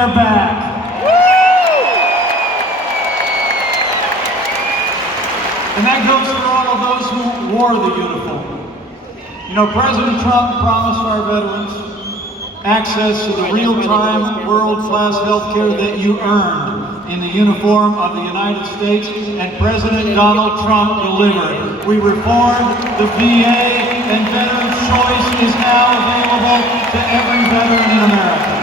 they're back. And that goes for all of those who wore the uniform. You know, President Trump promised our veterans access to the real-time, world-class health care that you earned in the uniform of the United States, and President Donald Trump delivered. We reformed the VA, and Veterans Choice is now available to every veteran in America.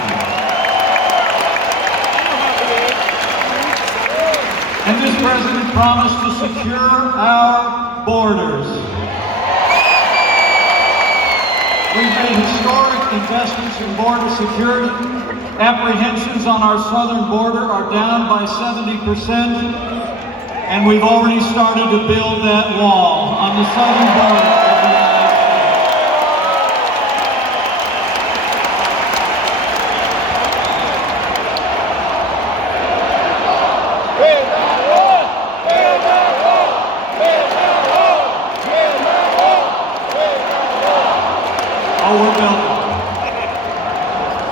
And this president promised to secure our borders. We've made historic investments in border security. Apprehensions on our southern border are down by 70%, and we've already started to build that wall on the southern border of the United States.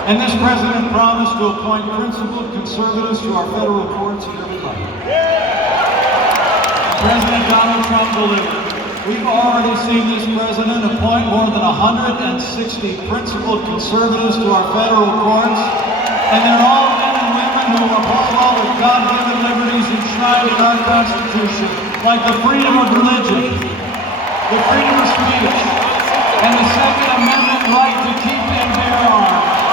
And this president promised to appoint principled conservatives to our federal courts in every level. President Donald Trump delivered. We've already seen this president appoint more than 160 principled conservatives to our federal courts, and they're all men and women who uphold all the God-given liberties enshrined in our Constitution, like the freedom of religion, the freedom of speech, and the Second Amendment right to keep and bear arms.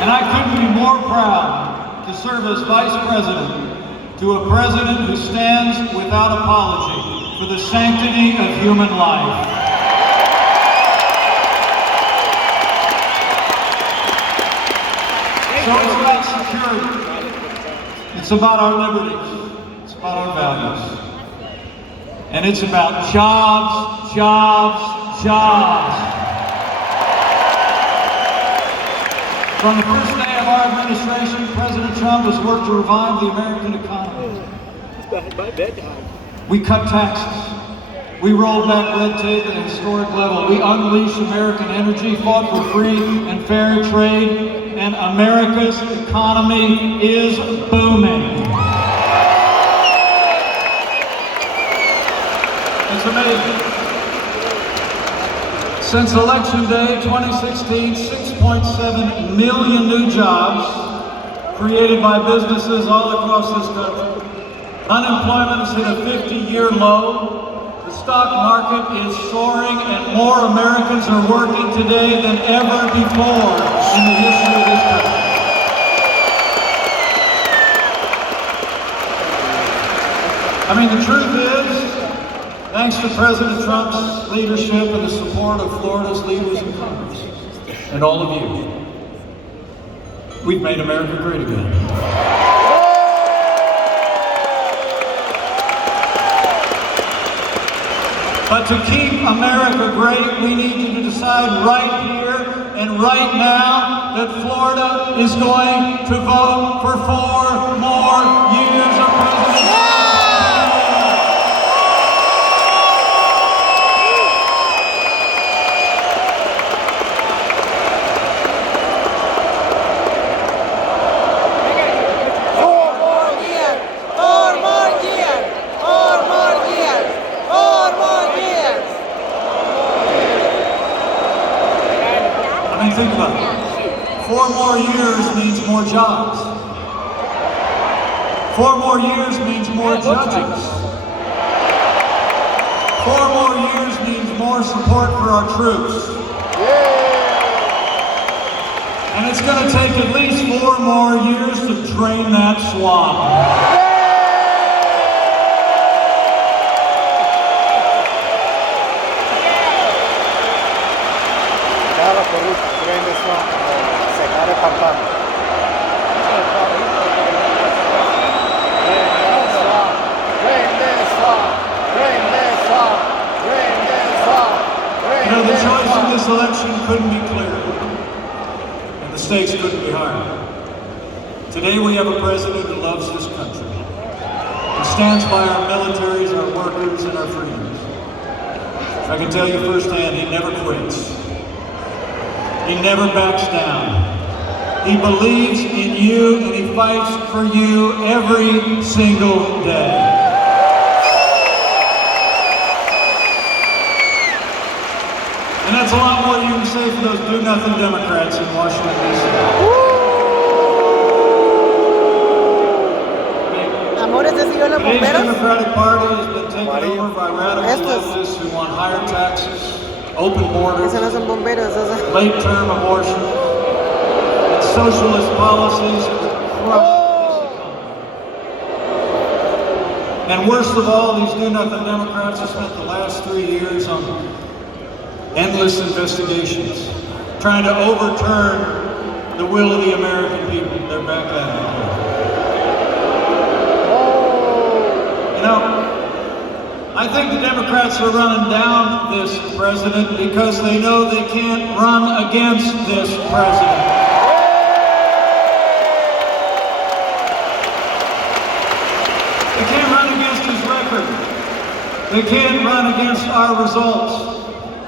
And I couldn't be more proud to serve as Vice President to a president who stands without apology for the sanctity of human life. So it's about security. It's about our liberties. It's about our values. And it's about jobs, jobs, jobs. From the first day of our administration, President Trump has worked to revive the American economy. We cut taxes. We rolled back red tape at a historic level. We unleashed American energy, fought for free and fair trade, and America's economy is booming. It's amazing. Since Election Day 2016, 6.7 million new jobs created by businesses all across this country. Unemployment has hit a 50-year low. The stock market is soaring, and more Americans are working today than ever before in the history of this country. I mean, the truth is, thanks to President Trump's leadership and the support of Florida's leaders in Congress, and all of you, we've made America great again. But to keep America great, we need you to decide right here and right now that Florida is going to vote for 4 more years of President Trump. Think about it. 4 more years means more jobs. 4 more years means more judges. 4 more years means more support for our troops. And it's going to take at least 4 more years to drain that swamp. You know, the choice in this election couldn't be clearer, and the stakes couldn't be higher. Today we have a president who loves this country and stands by our militaries, our workers, and our freedoms. I can tell you firsthand, he never quits. He never backs down. He believes in you and he fights for you every single day. And that's a lot more you can say for those do-nothing Democrats in Washington, D.C. Today's Democratic Party has been taken over by radical leftists who want higher taxes, open borders, late-term abortion, and socialist policies that crush this economy. And worst of all, these do-nothing Democrats have spent the last 3 years on endless investigations, trying to overturn the will of the American people. They're back at it. You know, I think the Democrats are running down this president because they know they can't run against this president. They can't run against his record. They can't run against our results.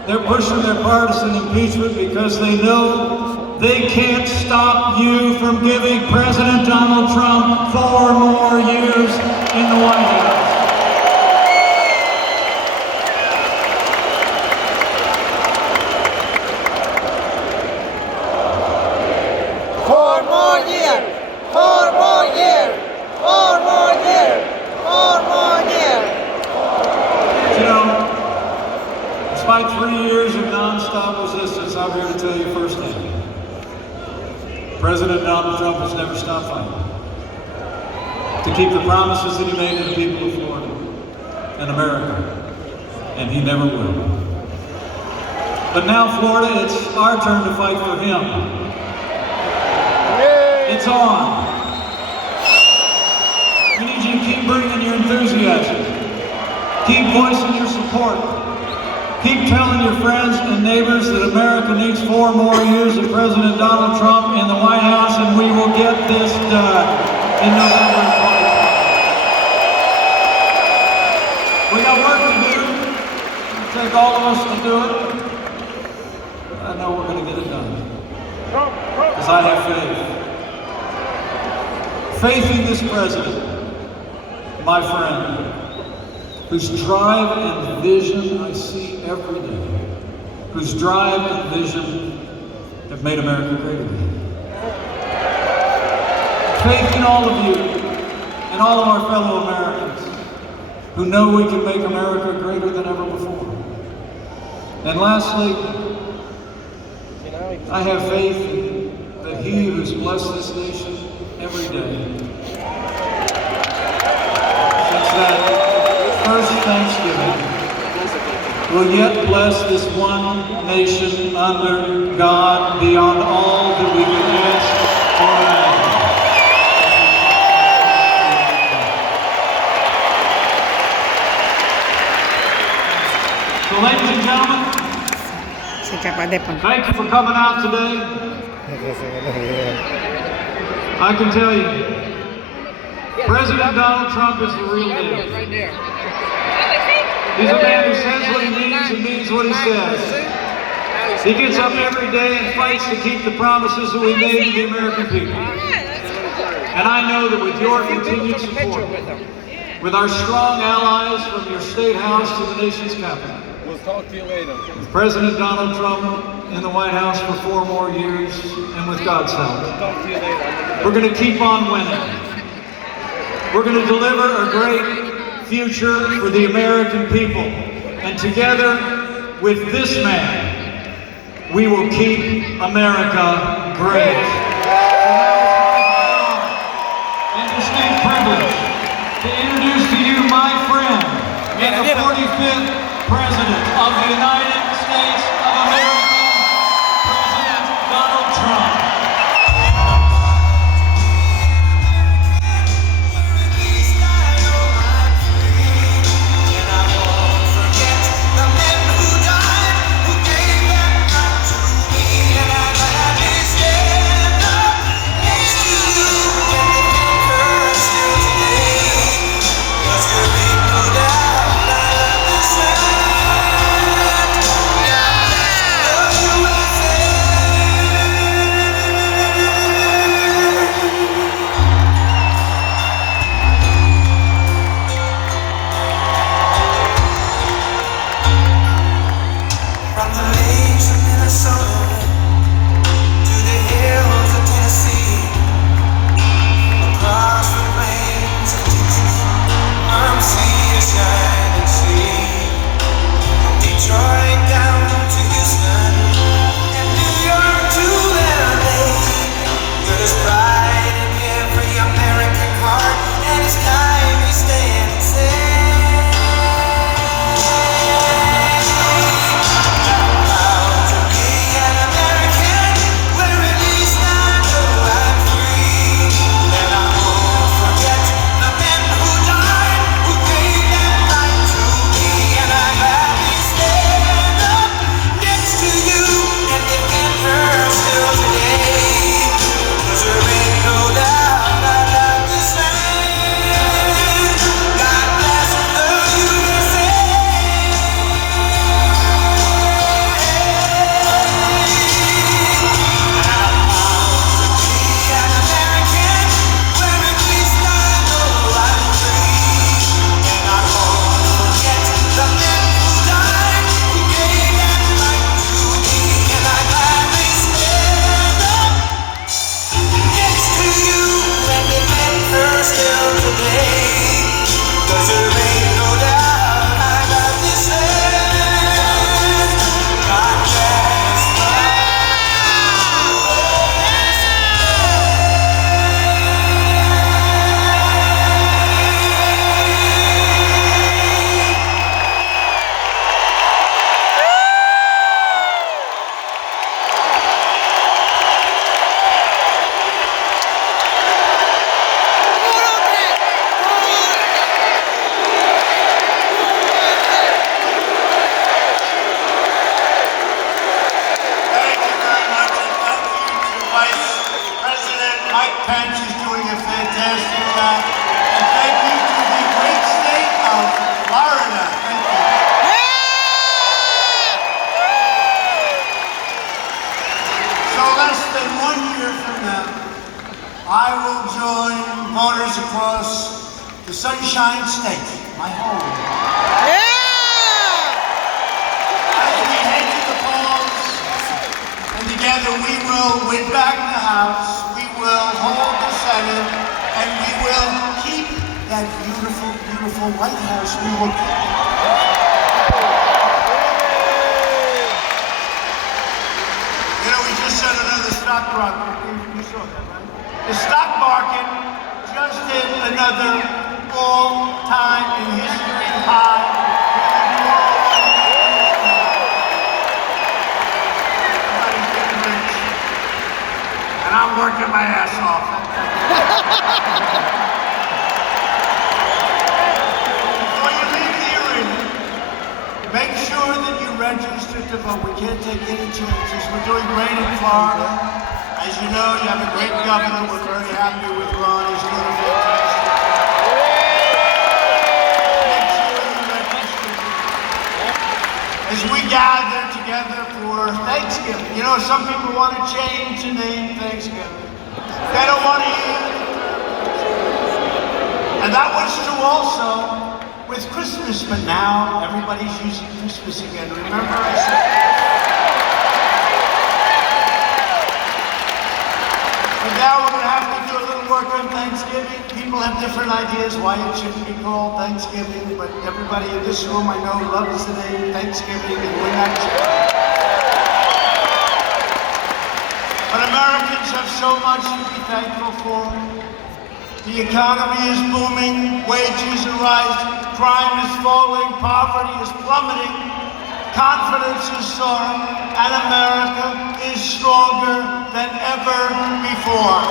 They're pushing their partisan impeachment because they know they can't stop you from giving President Donald Trump 4 more years in the White House. 4 more years! 4 more years! 4 more years! 4 more years! You know, despite 3 years of non-stop resistance, I'm here to tell you firsthand, President Donald Trump has never stopped fighting to keep the promises that he made to the people of Florida and America, and he never will. But now, Florida, it's our turn to fight for him. It's on. We need you to keep bringing your enthusiasm. Keep voicing your support. Keep telling your friends and neighbors that America needs 4 more years of President Donald Trump in the White House, and we will get this done in November 2020. We got work to do. It'll take all of us to do it. I know we're going to get it done. Because I have faith. Faith in this president, my friend, whose drive and vision I see every day, whose drive and vision have made America great again. Faith in all of you and all of our fellow Americans who know we can make America greater than ever before. And lastly, I have faith that he who's blessed this nation every day since that first Thanksgiving will yet bless this one nation under God beyond all that we could ask or imagine. So ladies and gentlemen, thank you for coming out today. I can tell you, President Donald Trump is the real deal. He's a man who says what he means and means what he says. He gets up every day and fights to keep the promises that we made to the American people. And I know that with your continued support, with our strong allies from your state house to the nation's capital, We'll talk to you later. with President Donald Trump in the White House for 4 more years, and with God's help, We'll talk to you later. we're going to keep on winning. We're going to deliver a great future for the American people. And together with this man, we will keep America great. And distinct privilege to introduce to you my friend and the 45th President of the United States of America, President Donald Trump. Sunshine State, my home. Yeah! As we head to the polls, and together we will win back the House, we will hold the Senate, and we will keep that beautiful, beautiful White House. We will keep it. You know, we just set another stock market. You saw that, right? The stock market just hit another all-time in history high. Everybody's getting rich. And I'm working my ass off. Before you leave the arena, make sure that you register to vote. We can't take any chances. We're doing great in Florida. As you know, you have a great governor. We're very happy with Ron. He's doing a fantastic job. Make sure you register. As we gather together for Thanksgiving, you know, some people want to change the name Thanksgiving. They don't want to use it. And that was true also with Christmas, but now everybody's using Christmas again. Remember I said, but now we're going to have to do a little work on Thanksgiving. People have different ideas why it shouldn't be called Thanksgiving, but everybody in this room I know loves the name Thanksgiving, and we're not changing. But Americans have so much to be thankful for. The economy is booming, wages are rising, crime is falling, poverty is plummeting, confidence is soaring, and America is stronger than ever before.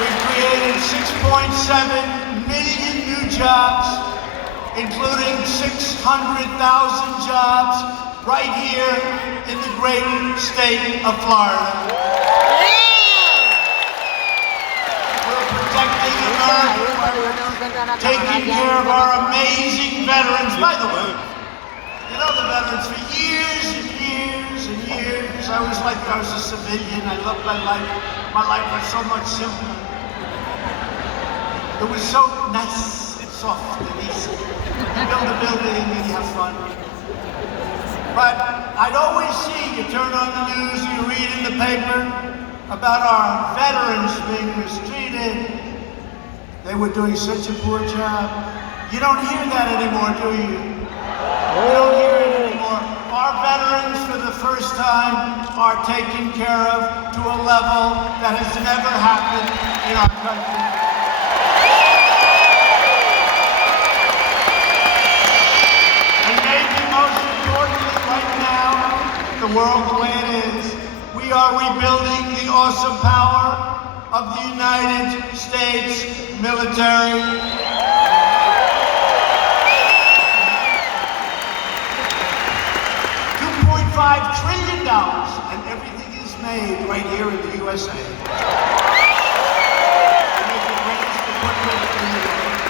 We've created 6.7 million new jobs, including 600,000 jobs right here in the great state of Florida. We're protecting America, taking care of our amazing veterans. By the way, you know the veterans for years and years and years. I was like I was a civilian. I loved my life. My life was so much simpler. It was so nice and soft and easy. You build a building and you have fun. But I'd always see, you turn on the news, you read in the paper about our veterans being mistreated. They were doing such a poor job. You don't hear that anymore, do you? You don't hear it anymore. Our veterans, for the first time, are taken care of to a level that has never happened in our country. The world the way it is. We are rebuilding the awesome power of the United States military. $2.5 trillion, and everything is made right here in the USA. We make the greatest equipment in the world.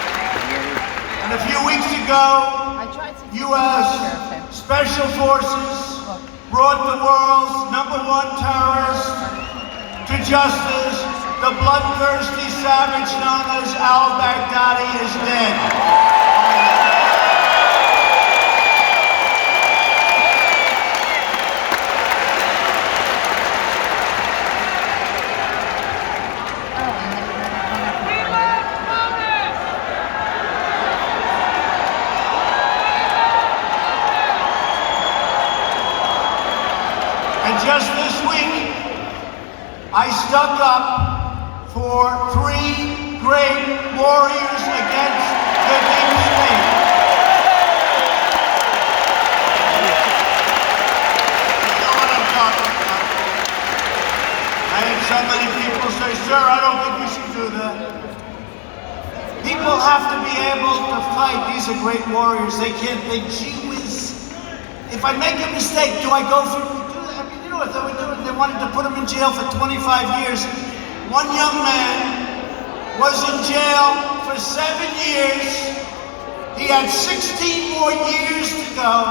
And a few weeks ago, U.S. Special Forces brought the world's #1 terrorist to justice. The bloodthirsty savage known as al-Baghdadi is dead. And just this week, I stuck up for 3 great warriors against the deep state. You know what I'm talking about. I had so many people say, sir, I don't think we should do that. People have to be able to fight. These are great warriors. They can't think, gee whiz, if I make a mistake, do I go through? What they were doing, they wanted to put him in jail for 25 years. One young man was in jail for 7 years. He had 16 more years to go.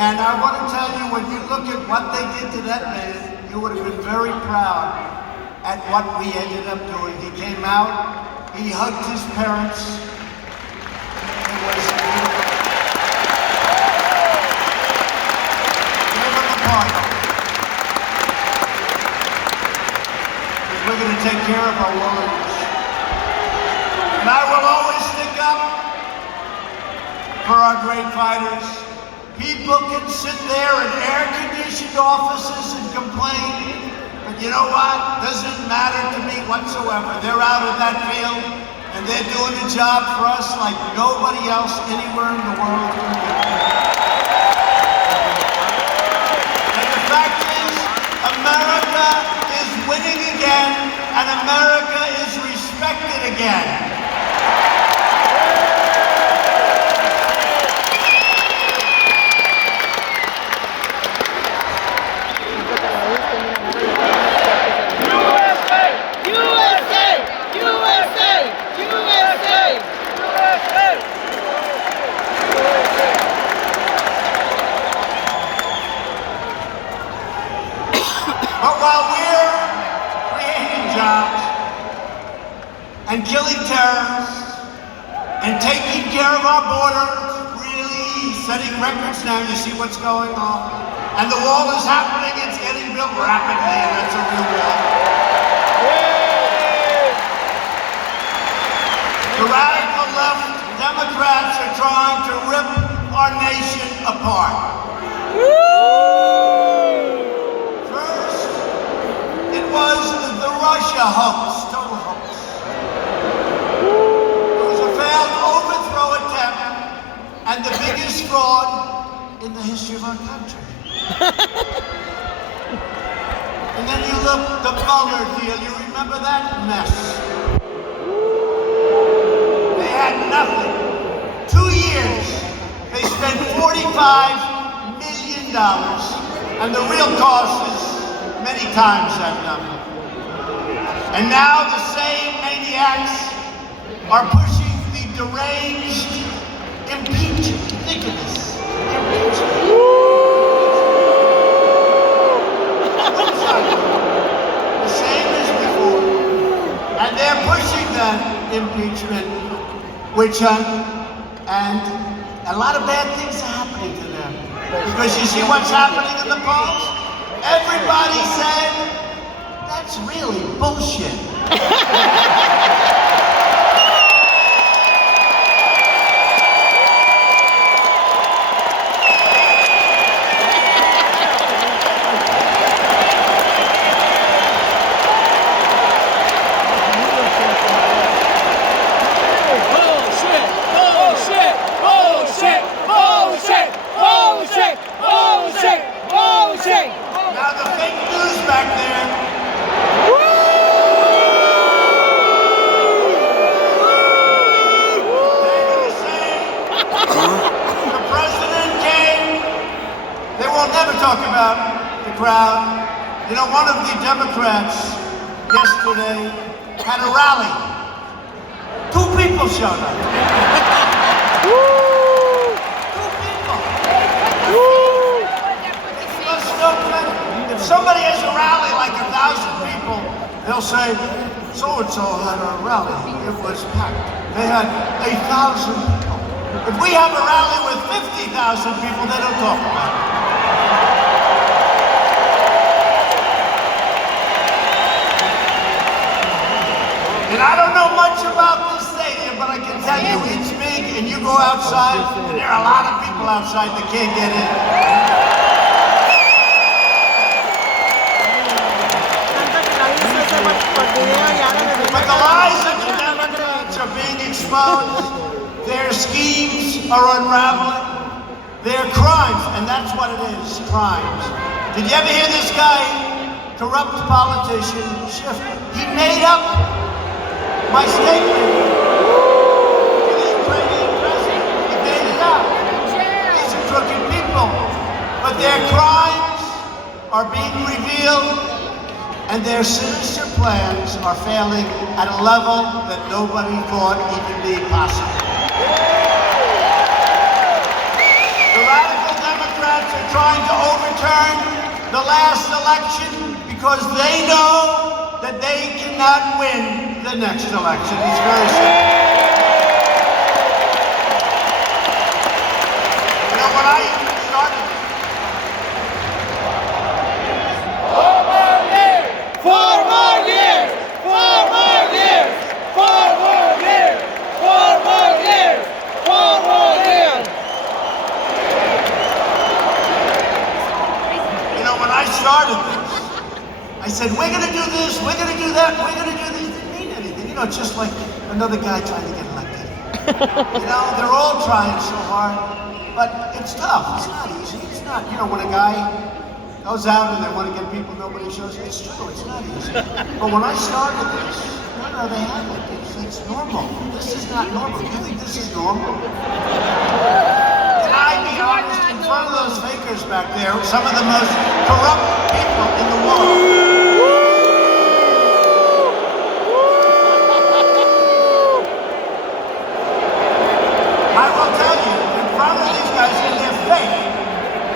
And I want to tell you, when you look at what they did to that man, you would have been very proud at what we ended up doing. He came out, he hugged his parents. It was beautiful. Give him a party. Because we're going to take care of our warriors. And I will always stick up for our great fighters. People can sit there in air-conditioned offices and complain, but you know what? Doesn't matter to me whatsoever. They're out of that field, and they're doing a job for us like nobody else anywhere in the world can do. And the fact is, America is winning again, and America is respected again. But while we're creating jobs and killing terrorists and taking care of our border, really setting records now, you see what's going on. And the wall is happening, it's getting built rapidly, and that's a real wall. The radical left Democrats are trying to rip our nation apart. The Russia hoax, total hoax. It was a failed overthrow attempt and the biggest fraud in the history of our country. And then you look, the Mueller deal, you remember that mess? They had nothing. 2 years, they spent $45 million, and the real cost is many times that number. And now the same maniacs are pushing the deranged impeachment. Think of this. Impeachment. The same as before. And they're pushing that impeachment witch hunt, and a lot of bad things are happening to them. Because you see what's happening in the polls? Everybody said, that's really bullshit. Now the fake news back there. They're gonna say the president came. They will never talk about the crowd. You know, one of the Democrats yesterday had a rally. 2 people showed up. 2 people. If somebody has a rally like 1,000 people, they'll say, so-and-so had a rally. It was packed. They had 1,000 people. If we have a rally with 50,000 people, they don't talk about it. And I don't know much about this stadium, but I can tell you it's big, and you go outside, and there are a lot of people outside that can't get in. But the lies of the Democrats are being exposed. Their schemes are unraveling. They're crimes, and that's what it is, crimes. Did you ever hear this guy, corrupt politician, Schiff? He made up my statement to the Ukrainian president. He made it up. These are crooked people. But their crimes are being revealed, and their sinister plans are failing at a level that nobody thought even be possible. The radical Democrats are trying to overturn the last election because they know that they cannot win the next election. It's very simple. You know, when I started this, 4 more years! 4 more years! 4 more years! 4 more years! 4 more years! you know, when I started this, I said, we're going to do this, we're going to do that, we're going to do this. It didn't mean anything. You know, it's just like another guy trying to get elected. You know, they're all trying so hard, but it's tough. It's not easy. It's not, you know, when a guy goes out and they want to get people, nobody shows. It's true, it's not easy. But when I started this, no, they have it. It's normal. This is not normal. You think this is normal? Can I be honest, in front of those fakers back there, some of the most corrupt people in the world. I will tell you, in front of these guys, and they're fake,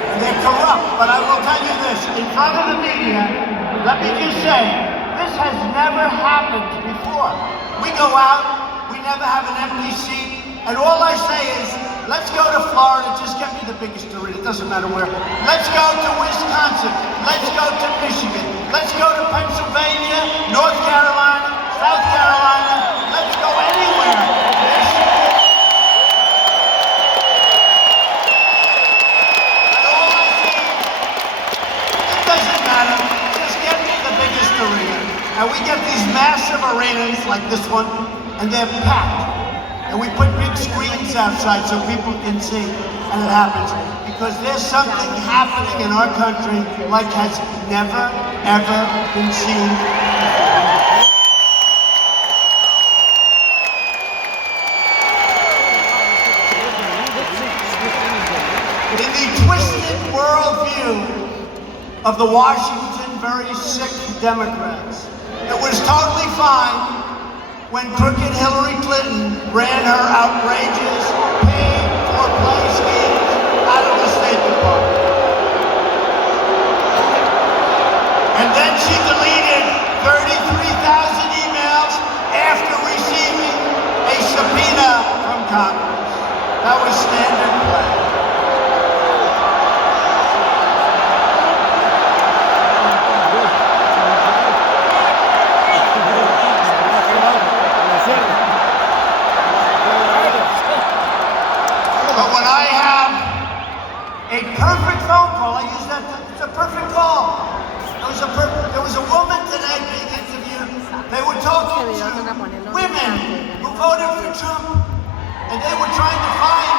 and they're corrupt, but I will tell you this, in front of the media, let me just say, this has never happened before. We go out, we never have an empty seat, and all I say is, let's go to Florida, just get me the biggest arena, it doesn't matter where. Let's go to Wisconsin, let's go to Michigan, let's go to Pennsylvania, North Carolina, South Carolina, let's go anywhere. And all I say is, it doesn't matter, just get me the biggest arena. And we get these massive arenas like this one, and they're packed. And we put big screens outside so people can see, and it happens. Because there's something happening in our country like has never, ever been seen before. In the twisted worldview of the Washington very sick Democrats, it was totally fine when crooked Hillary Clinton ran her outrageous paid-for-play schemes out of the State Department. And then she deleted 33,000 emails after receiving a subpoena from Congress. That was standard play. But when I have a perfect phone call, I use that, it's a perfect call. There was a woman today being interviewed. They were talking to women who voted for Trump, and they were trying to find,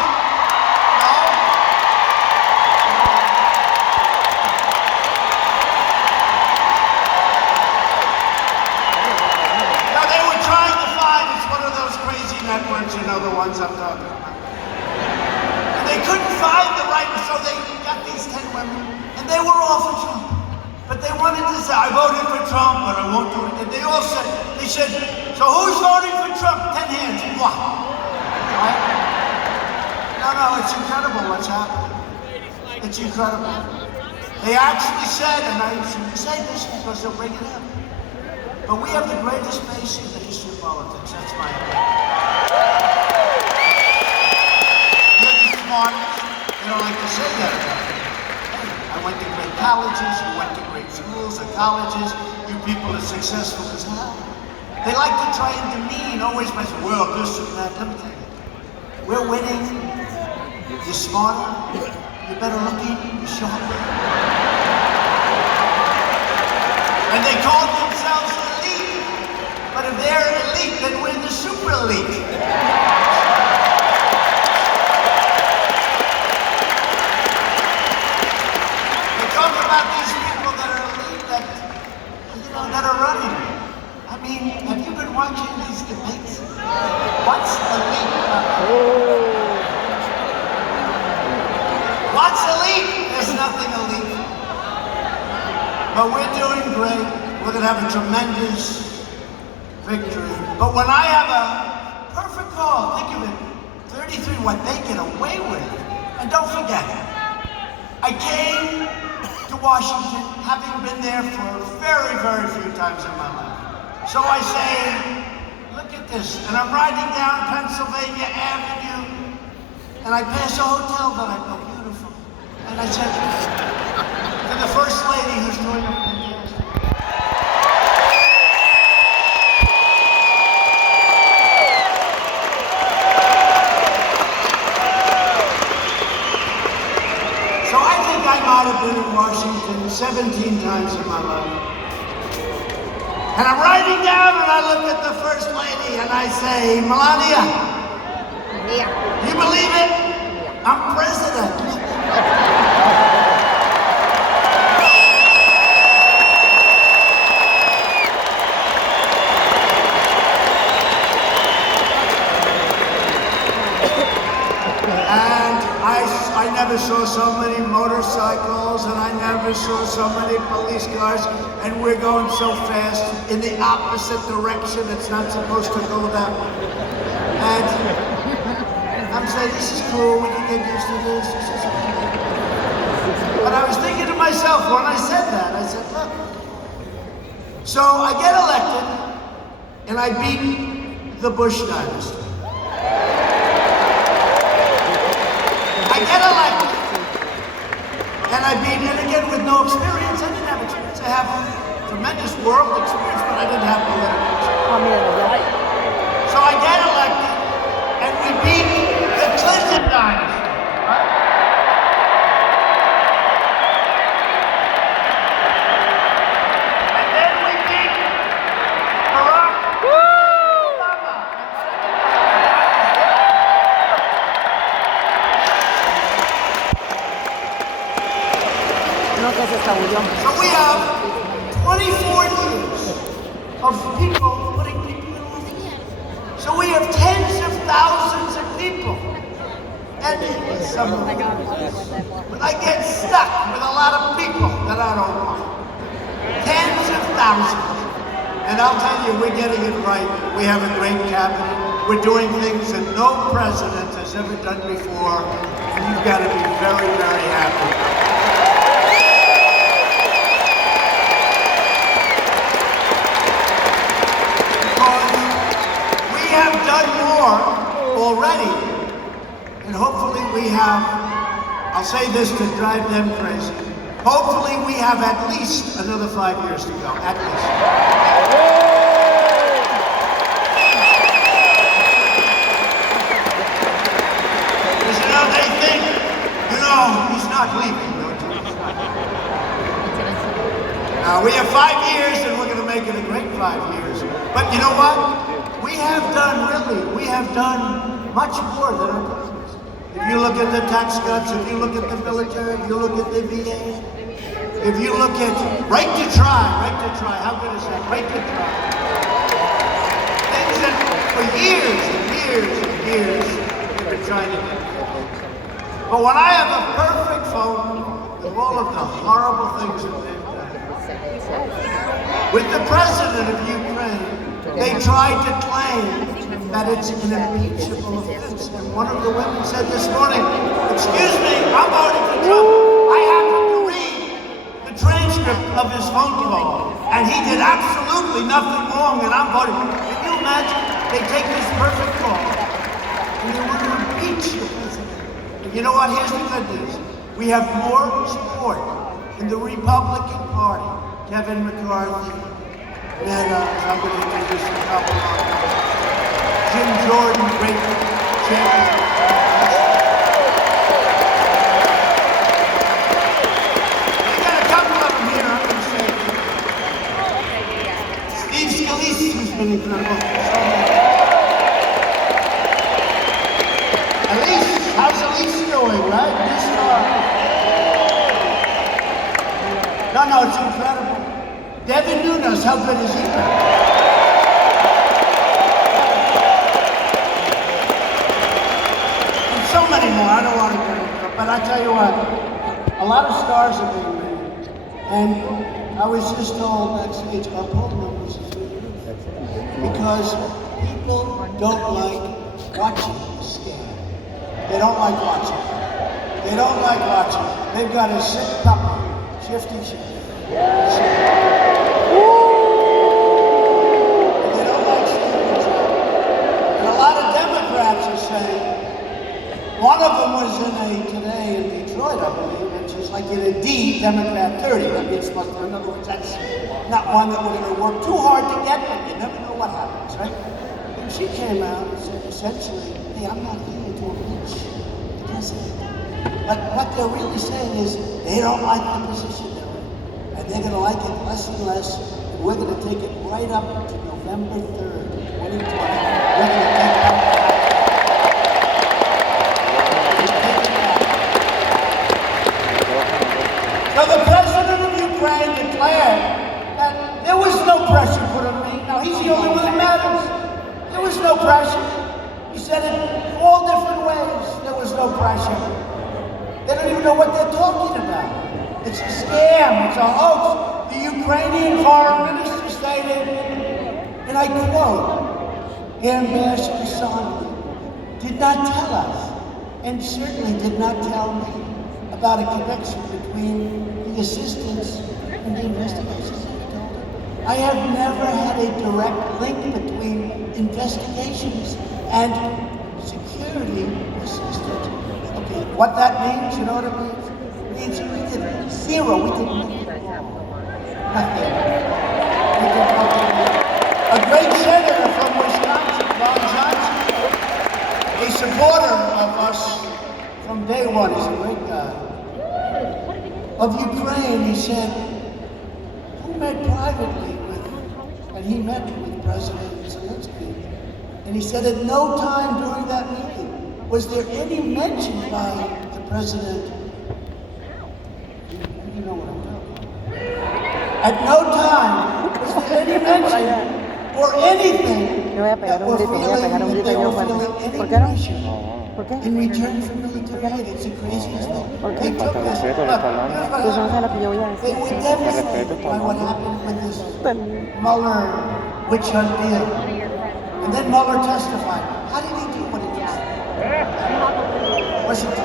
they were trying to find, it's one of those crazy networks, you know, the ones I'm talking about. They couldn't find the right, so they got these 10 women, and they were all for Trump. But they wanted to say, I voted for Trump, but I won't do it. And they all said, so who's voting for Trump? 10 hands. What? Right? No, it's incredible what's happening. It's incredible. They actually said, and I shouldn't say this because they'll bring it up, but we have the greatest face in the history of politics. That's my opinion. They don't like to say that about me. I went to great colleges, you went to great schools or colleges, you people are successful as hell. They like to try and demean, always by saying, well, this and that. Let me tell you, we're winning, you're smarter, you're better looking, you're sharper. And they call themselves elite, but if they're elite, then we're the super elite. These people that are elite, that are running. I mean, have you been watching these debates? What's elite? What's elite? There's nothing elite. But we're doing great. We're going to have a tremendous victory. But when I have a perfect call, think of it, 33, what they get away with. And don't forget, I came to Washington, having been there for very, very few times in my life. So I say, look at this. And I'm riding down Pennsylvania Avenue, and I pass a hotel that I know, beautiful. And I said to the First Lady, who's doing a fantastic. So I think I might have been in Washington 17 times in my life. And I'm riding down and I look at the First Lady and I say, Melania, do you believe it? I'm president. I never saw so many motorcycles and I never saw so many police cars, and we're going so fast in the opposite direction. It's not supposed to go that way. And I'm saying, this is cool, we can get used to this. This is okay. But I was thinking to myself when I said that, I said, look. So I get elected and I beat the Bush dynasty. I get elected, and I beat it again with no experience. I didn't have experience. I have tremendous world experience, but I didn't have political experience. So I get elected, and we beat the Clinton dynasty. Right? And then we beat Barack Obama. So we have 24 years of people putting people in office. So we have tens of thousands of people. And some of them. But I get stuck with a lot of people that I don't want. Tens of thousands. And I'll tell you, we're getting it right. We have a great cabinet. We're doing things that no president has ever done before. And you've got to be very, very happy. Already, and hopefully we have, I'll say this to drive them crazy, hopefully we have at least another 5 years to go, at least. Because they think, he's not leaving, we have 5 years and we're going to make it a great 5 years. But you know what? We have done much more than our presidents. If you look at the tax cuts, if you look at the military, if you look at the VA, if you look at right to try, how good is that? Right to try. Things that for years and years and years we've been trying to get. But when I have a perfect phone with all of the horrible things that they've done, with the president of Ukraine, they tried to claim that it's an impeachable offense. And one of the women said this morning, excuse me, I'm voting for Trump. I happened to read the transcript of his phone call, and he did absolutely nothing wrong, and I'm voting. Can you imagine? They take this perfect call, and they want to impeach the president. And you know what? Here's the good news. We have more support in the Republican Party. Kevin McCarthy, I'm going to introduce a couple of Jim Jordan, great champion. We got a couple of them here, I'm going to say. Steve Scalise, who's been incredible. Elise, how's Elise doing, right? No, it's incredible. Devin Nunes, how good is he? And so many more, I don't want to get into it, but I tell you what, a lot of stars are being made. And I was just told backstage, our poll numbers are through the roof. Because people don't like watching this scam. They don't like watching. They don't like watching. They've got a sick puppy. She Shifty Schiff. They don't like Stephen Trump. And a lot of Democrats are saying, one of them was in today in Detroit, I believe, and she's like in a D, Democrat 30. That means, in other words, that's not one that we're going to work too hard to get, but you never know what happens, right? And she came out and said, essentially, hey, I'm not here to impeach the president. But what they're really saying is they don't like the position they're in. And they're going to like it less and less. And we're going to take it right up to November 3rd, 2020. We're going to take it up. So the president of Ukraine declared that there was no pressure put on me. Now, he's the only one that matters. There was no pressure. He said it all different ways. There was no pressure. They don't even know what they're talking about. It's a scam. It's a hoax. The Ukrainian foreign minister stated, and I quote, Ambassador Sondland did not tell us, and certainly did not tell me, about a connection between the assistance and the investigations. I have never had a direct link between investigations and security assistance. Okay, what that means, you know what it means? It means we did zero, we did nothing wrong. Nothing. We did nothing wrong. A great senator from Wisconsin, Ron Johnson, a supporter of us from day one, he's a great guy, of Ukraine, he said, who met privately with, and he met with President Zelensky, and he said at no time during that meeting was there any mention by the president, you know what I'm talking about. At no time was there any mention or anything that we're feeling, that they were feeling any pressure in return for military aid. It's the craziest thing. They took us, look, here's what happened. They were devastated by what happened with this Mueller witch hunt deal. And then Mueller testified. How did he do what he did? Was it?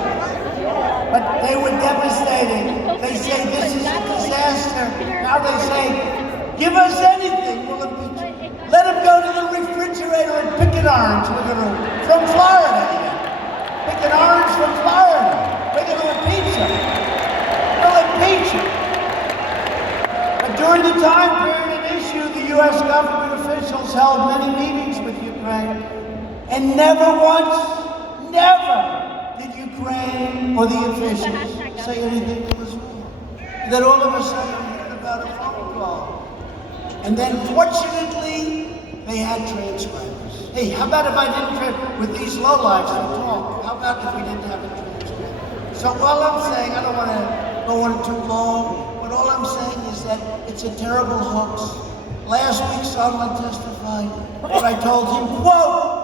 But they were devastating. They say this is a disaster. Now they say, give us anything, we'll impeach you. Let him go to the refrigerator and pick an orange from Florida again. Pick an orange from Florida. We're going to impeach him. We'll impeach him. But during the time period at issue, the U.S. government officials held many meetings with Ukraine, and never once, never did Ukraine or the officials say anything that was wrong. And then all of a sudden, we heard about a phone call. And then, fortunately, they had transcribers. Hey, how about if I didn't, with these lowlifes that talk, how about if we didn't have a transcriber? So all I'm saying, I don't want to go on too long, but all I'm saying is that it's a terrible hoax. Last week, Sondland testified, and I told him, quote,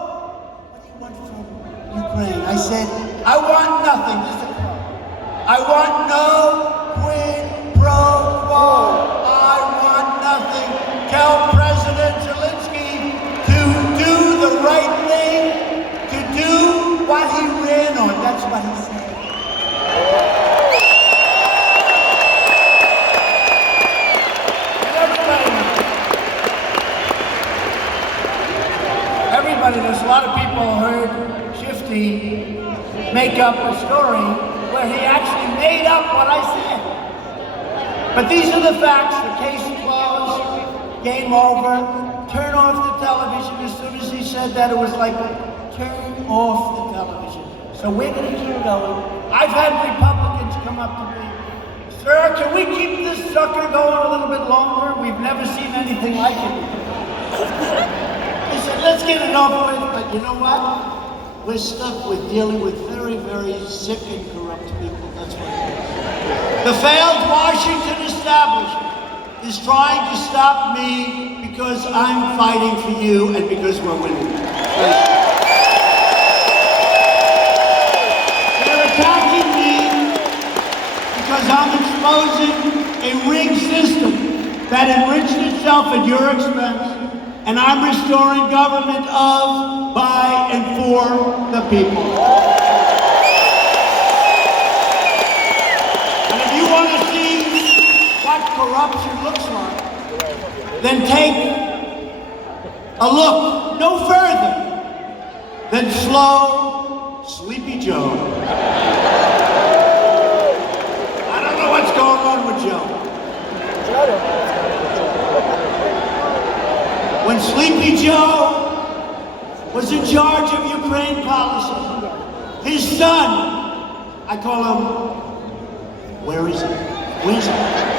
what do you want from Ukraine? I said, I want nothing. This is a quote. I want no quid pro quo. I want nothing. Tell President Zelensky to do the right thing, to do what he ran on. That's what he said. Everybody, there's a lot of people who heard Shifty make up a story where he actually made up what I said. But these are the facts. The case closed, game over, turn off the television. As soon as he said that, it was like, turn off the television. So we're going to keep going. I've had Republicans come up to me, sir, can we keep this sucker going a little bit longer? We've never seen anything like it. He said, let's get it over with, but you know what? We're stuck with dealing with very, very sick and corrupt people. That's what it is. The failed Washington establishment is trying to stop me because I'm fighting for you and because we're winning. They're attacking me because I'm exposing a rigged system that enriched itself at your expense. And I'm restoring government of, by, and for the people. And if you want to see corruption looks like, then take a look no further than slow, Sleepy Joe. I don't know what's going on with Joe. When Sleepy Joe was in charge of Ukraine policy, his son, I call him, where is he? Where's he?